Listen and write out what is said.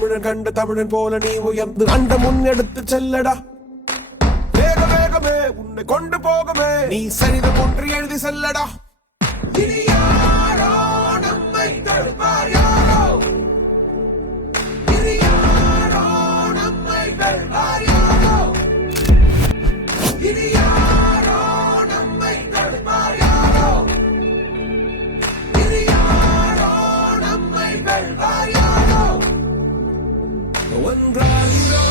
தமிழன் கண்ட தமிழன் போல நீ உயர்ந்து அண்ட முன்னெடுத்து செல்லடா. வேக வேகமே உன்னை கொண்டு போகவே நீ சரிதம் ஒன்று எழுதி செல்லடா. இனி யாரோ நம்மை தடுப்பார் யாரோ, இனி யாரோ நம்மை வெல்வார் யாரோ, இனி யாரோ நம்மை தடுப்பார் யாரோ, இனி யாரோ நம்மை வெல்வார் யாரோ. ஒன்றாகிறோம்